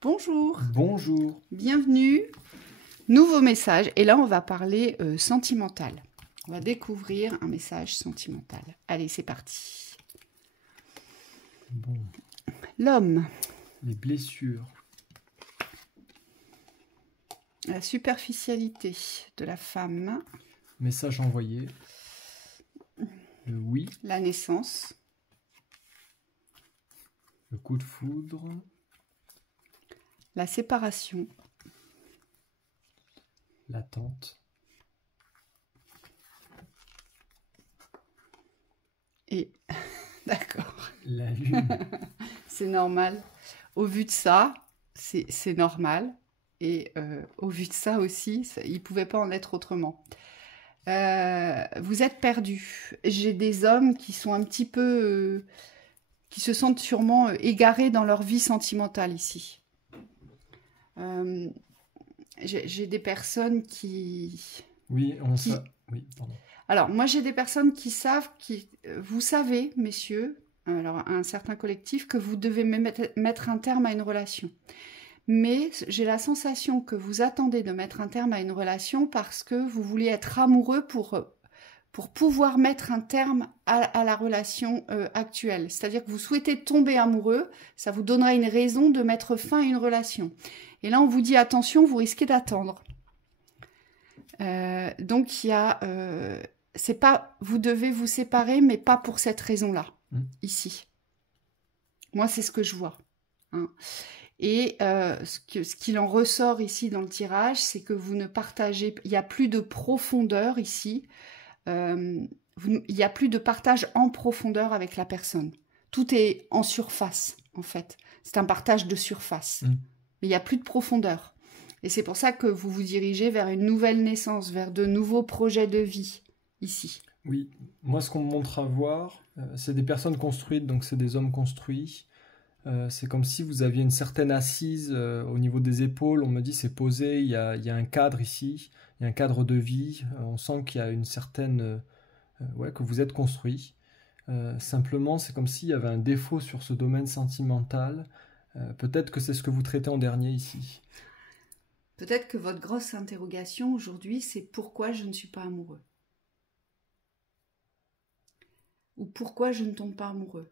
Bonjour, Bonjour. bienvenue, nouveau message. Et là, on va parler sentimental. On va découvrir un message sentimental. Allez, c'est parti. Bon, L'homme, les blessures. la superficialité de la femme, Message envoyé. Le oui, la naissance, le coup de foudre, la séparation, l'attente, et... D'accord, la lune. c'est normal. Au vu de ça, c'est normal. Et au vu de ça aussi, il ne pouvait pas en être autrement. Vous êtes perdu. J'ai des hommes qui sont un petit peu... qui se sentent sûrement égarés dans leur vie sentimentale ici. J'ai des personnes qui... Oui, oui, pardon. Alors, moi, j'ai des personnes qui savent... Vous savez, messieurs, alors un certain collectif, que vous devez mettre un terme à une relation. Mais j'ai la sensation que vous attendez de mettre un terme à une relation parce que vous voulez être amoureux pour pouvoir mettre un terme à la relation actuelle. C'est-à-dire que vous souhaitez tomber amoureux, ça vous donnera une raison de mettre fin à une relation. Et là, on vous dit attention, vous risquez d'attendre. Donc, il y a... c'est pas... Vous devez vous séparer, mais pas pour cette raison-là, ici. Moi, c'est ce que je vois. Hein. Et ce qu'il en ressort ici dans le tirage, c'est que vous ne partagez... Il n'y a plus de profondeur ici. Il n'y a plus de partage en profondeur avec la personne. Tout est en surface, en fait. C'est un partage de surface. Mais il n'y a plus de profondeur. Et c'est pour ça que vous vous dirigez vers une nouvelle naissance, vers de nouveaux projets de vie, ici. Oui, moi ce qu'on me montre à voir, c'est des personnes construites, donc c'est des hommes construits. C'est comme si vous aviez une certaine assise au niveau des épaules. On me dit c'est posé, il y a un cadre ici, il y a un cadre de vie. On sent qu'il y a une certaine... ouais, que vous êtes construit. Simplement, c'est comme s'il y avait un défaut sur ce domaine sentimental. Peut-être que c'est ce que vous traitez en dernier ici. Peut-être que votre grosse interrogation aujourd'hui, c'est pourquoi je ne suis pas amoureux. Ou pourquoi je ne tombe pas amoureux.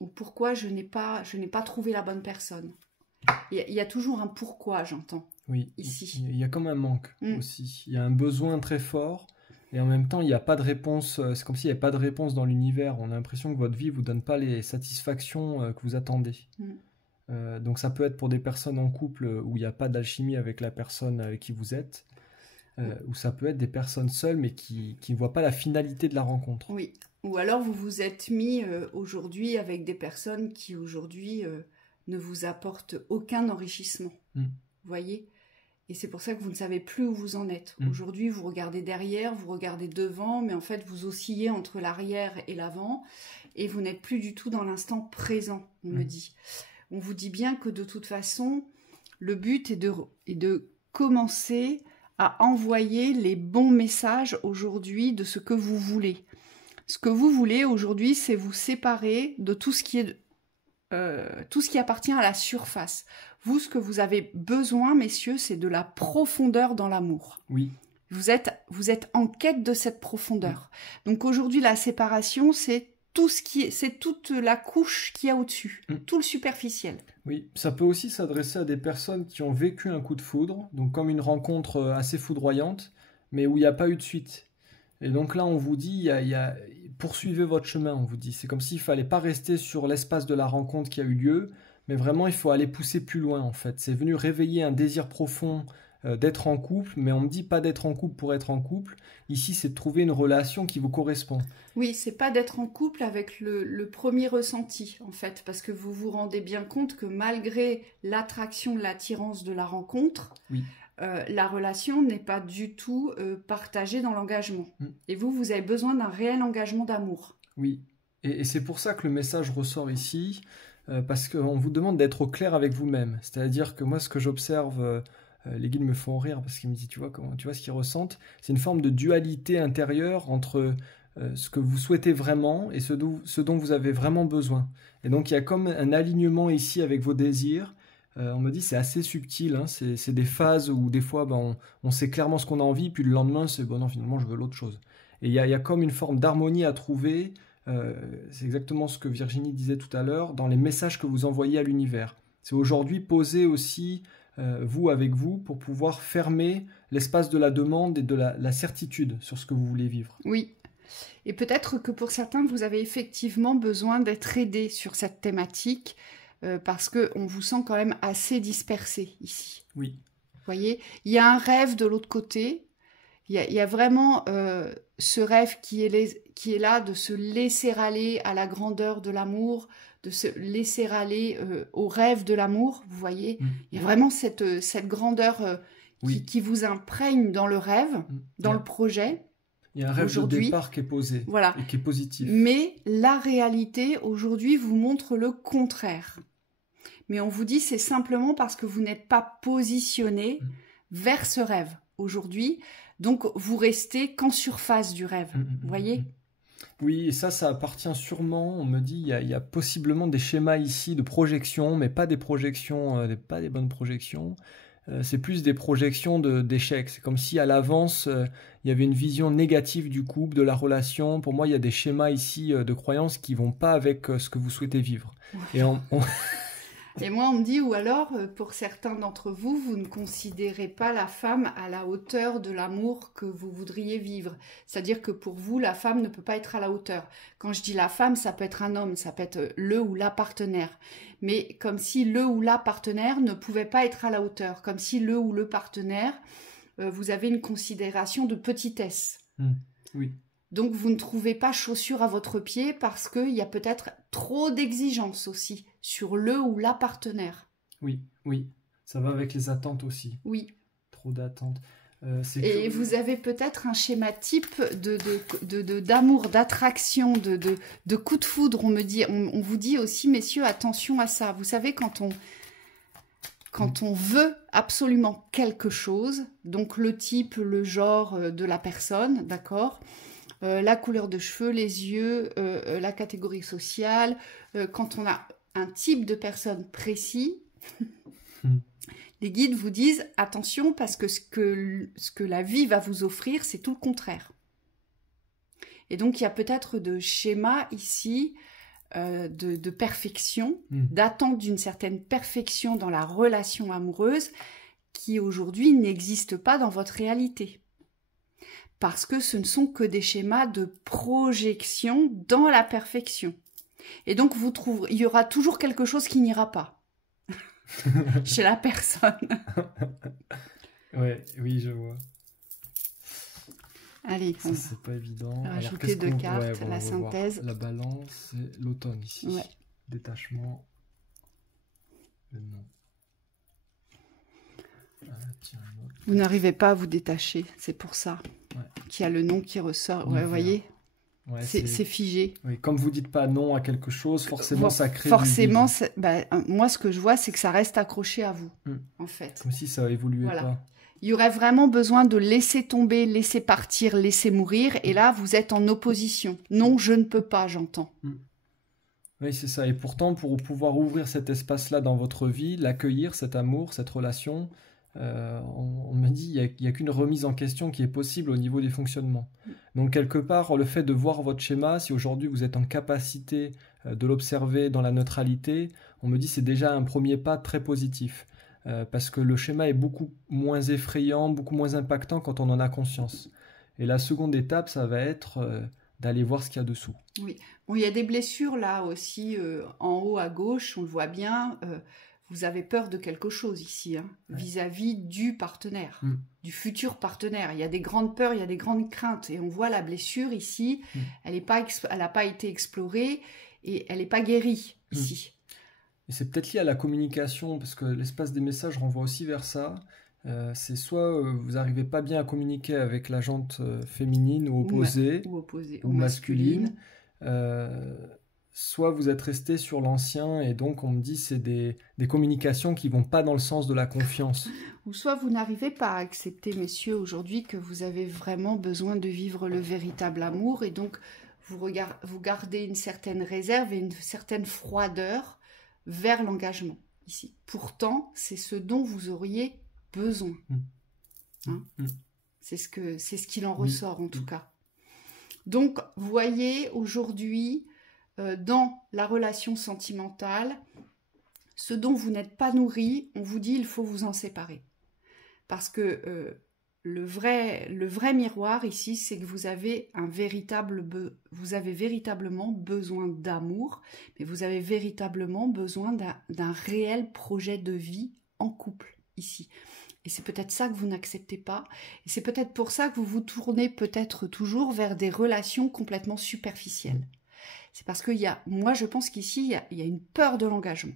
Ou pourquoi je n'ai pas trouvé la bonne personne. Il y a toujours un pourquoi, j'entends. Oui, ici. Il y a comme un manque aussi. Il y a un besoin très fort et en même temps, il n'y a pas de réponse. C'est comme s'il n'y avait pas de réponse dans l'univers. On a l'impression que votre vie ne vous donne pas les satisfactions que vous attendez. Donc ça peut être pour des personnes en couple où il n'y a pas d'alchimie avec la personne avec qui vous êtes. Ou ça peut être des personnes seules mais qui ne voient pas la finalité de la rencontre. Oui, ou alors vous vous êtes mis aujourd'hui avec des personnes qui aujourd'hui ne vous apportent aucun enrichissement. Vous voyez ? Et c'est pour ça que vous ne savez plus où vous en êtes. Aujourd'hui, vous regardez derrière, vous regardez devant, mais en fait, vous oscillez entre l'arrière et l'avant, et vous n'êtes plus du tout dans l'instant présent, on me dit. On vous dit bien que de toute façon, le but est de commencer à envoyer les bons messages aujourd'hui de ce que vous voulez. Ce que vous voulez aujourd'hui, c'est vous séparer de tout ce qui appartient à la surface. Vous, ce que vous avez besoin, messieurs, c'est de la profondeur dans l'amour. Oui. Vous êtes en quête de cette profondeur. Donc aujourd'hui, la séparation, c'est toute la couche qu'il y a au-dessus, tout le superficiel. Oui, ça peut aussi s'adresser à des personnes qui ont vécu un coup de foudre, donc comme une rencontre assez foudroyante, mais où il n'y a pas eu de suite. Et donc là, on vous dit, poursuivez votre chemin, on vous dit. C'est comme s'il ne fallait pas rester sur l'espace de la rencontre qui a eu lieu, mais vraiment, il faut aller pousser plus loin, en fait. C'est venu réveiller un désir profond d'être en couple, mais on ne me dit pas d'être en couple pour être en couple. Ici, c'est de trouver une relation qui vous correspond. Oui, c'est pas d'être en couple avec le premier ressenti, en fait, parce que vous vous rendez bien compte que malgré l'attraction, l'attirance de la rencontre, la relation n'est pas du tout partagée dans l'engagement. Et vous avez besoin d'un réel engagement d'amour. Oui, et c'est pour ça que le message ressort ici, parce qu'on vous demande d'être au clair avec vous-même. C'est-à-dire que moi, ce que j'observe... les guides me font rire parce qu'ils me disent, tu vois ce qu'ils ressentent, c'est une forme de dualité intérieure entre ce que vous souhaitez vraiment et ce dont vous avez vraiment besoin. Et donc il y a comme un alignement ici avec vos désirs, On me dit c'est assez subtil, hein, c'est des phases où des fois on sait clairement ce qu'on a envie, puis le lendemain c'est bon non finalement je veux l'autre chose. Et il y a comme une forme d'harmonie à trouver, c'est exactement ce que Virginie disait tout à l'heure, dans les messages que vous envoyez à l'univers. C'est aujourd'hui poser aussi vous avec vous pour pouvoir fermer l'espace de la demande et de la certitude sur ce que vous voulez vivre. Oui. Et peut-être que pour certains, vous avez effectivement besoin d'être aidé sur cette thématique parce qu'on vous sent quand même assez dispersé ici. Oui. Vous voyez, il y a un rêve de l'autre côté. Il y a vraiment ce rêve qui est là de se laisser aller à la grandeur de l'amour, de se laisser aller au rêve de l'amour, vous voyez. Il y a vraiment cette grandeur qui vous imprègne dans le rêve, dans le projet. Il y a un rêve de départ qui est posé et qui est positif. Mais la réalité, aujourd'hui, vous montre le contraire. Mais on vous dit, c'est simplement parce que vous n'êtes pas positionné vers ce rêve aujourd'hui. Donc, vous restez qu'en surface du rêve, vous voyez ? Oui, et ça appartient sûrement, on me dit, il y a possiblement des schémas ici de projection, mais pas des projections, pas des bonnes projections. C'est plus des projections d'échecs. C'est comme si à l'avance, il y avait une vision négative du couple, de la relation. Pour moi, il y a des schémas ici de croyances qui ne vont pas avec ce que vous souhaitez vivre. Et Et moi, on me dit, ou alors, pour certains d'entre vous, vous ne considérez pas la femme à la hauteur de l'amour que vous voudriez vivre. C'est-à-dire que pour vous, la femme ne peut pas être à la hauteur. Quand je dis la femme, ça peut être un homme, ça peut être le ou la partenaire. Mais comme si le ou la partenaire ne pouvait pas être à la hauteur. Comme si le ou le partenaire, vous avez une considération de petitesse. Oui. Donc, vous ne trouvez pas chaussure à votre pied parce qu'il y a peut-être trop d'exigences aussi sur le ou la partenaire. Oui. Ça va avec les attentes aussi. Oui. Trop d'attentes. Et vous avez peut-être un schéma type d'amour, d'attraction, de coup de foudre. On vous dit aussi, messieurs, attention à ça. Vous savez, quand on veut absolument quelque chose, donc le type, le genre de la personne, d'accord ? La couleur de cheveux, les yeux, la catégorie sociale. Quand on a un type de personne précis, les guides vous disent attention parce que ce que la vie va vous offrir, c'est tout le contraire. Et donc, il y a peut-être de schémas ici de perfection, d'attente d'une certaine perfection dans la relation amoureuse qui aujourd'hui n'existe pas dans votre réalité. Parce que ce ne sont que des schémas de projection dans la perfection. Et donc, il y aura toujours quelque chose qui n'ira pas chez la personne. Oui, je vois. Allez, ça, c'est pas évident. Rajouter deux cartes, la synthèse. La balance, c'est l'automne ici. Ouais. Détachement. Le nom. Vous n'arrivez pas à vous détacher, c'est pour ça qu'il y a le nom qui ressort. Vous voyez, c'est figé. Oui, comme vous dites pas non à quelque chose, forcément ça crée. Forcément, moi ce que je vois, c'est que ça reste accroché à vous, en fait. Comme si ça évoluait pas. Il y aurait vraiment besoin de laisser tomber, laisser partir, laisser mourir. Et là, vous êtes en opposition. Non, je ne peux pas, j'entends. Oui, c'est ça. Et pourtant, pour pouvoir ouvrir cet espace-là dans votre vie, l'accueillir, cet amour, cette relation, on me dit il n'y a qu'une remise en question qui est possible au niveau des fonctionnements. Donc, quelque part, le fait de voir votre schéma, si aujourd'hui vous êtes en capacité de l'observer dans la neutralité, on me dit c'est déjà un premier pas très positif. Parce que le schéma est beaucoup moins effrayant, beaucoup moins impactant quand on en a conscience. Et la seconde étape, ça va être d'aller voir ce qu'il y a dessous. Oui. Bon, il y a des blessures là aussi, en haut à gauche, on le voit bien. Vous avez peur de quelque chose ici, vis-à-vis du partenaire, du futur partenaire. Il y a des grandes peurs, il y a des grandes craintes. Et on voit la blessure ici, elle n'a pas été explorée et elle n'est pas guérie ici. Et c'est peut-être lié à la communication, parce que l'espace des messages renvoie aussi vers ça. C'est soit vous n'arrivez pas bien à communiquer avec la jante féminine ou opposée, ou masculine. Soit vous êtes resté sur l'ancien, et donc on me dit c'est des communications qui ne vont pas dans le sens de la confiance. Ou soit vous n'arrivez pas à accepter, messieurs, aujourd'hui que vous avez vraiment besoin de vivre le véritable amour, et donc vous gardez une certaine réserve et une certaine froideur vers l'engagement. ici. Pourtant, c'est ce dont vous auriez besoin. Hein? C'est ce qu'il en ressort, en tout cas. Donc, voyez, aujourd'hui, dans la relation sentimentale, ce dont vous n'êtes pas nourri, on vous dit il faut vous en séparer. Parce que le vrai miroir ici, c'est que vous avez véritablement besoin d'amour, mais vous avez véritablement besoin d'un réel projet de vie en couple ici. Et c'est peut-être ça que vous n'acceptez pas. Et c'est peut-être pour ça que vous vous tournez peut-être toujours vers des relations complètement superficielles. C'est parce que moi je pense qu'ici, il y a une peur de l'engagement.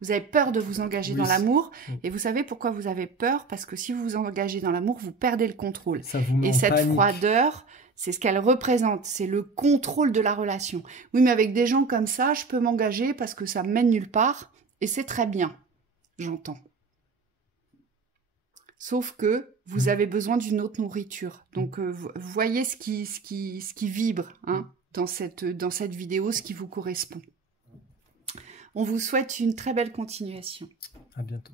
Vous avez peur de vous engager dans l'amour. Et vous savez pourquoi vous avez peur? Parce que si vous vous engagez dans l'amour, vous perdez le contrôle. Et cette froideur, c'est ce qu'elle représente. C'est le contrôle de la relation. Oui, mais avec des gens comme ça, je peux m'engager parce que ça me mène nulle part. Et c'est très bien. J'entends. Sauf que vous avez besoin d'une autre nourriture. Donc, vous voyez ce qui vibre dans cette vidéo, ce qui vous correspond. On vous souhaite une très belle continuation. À bientôt.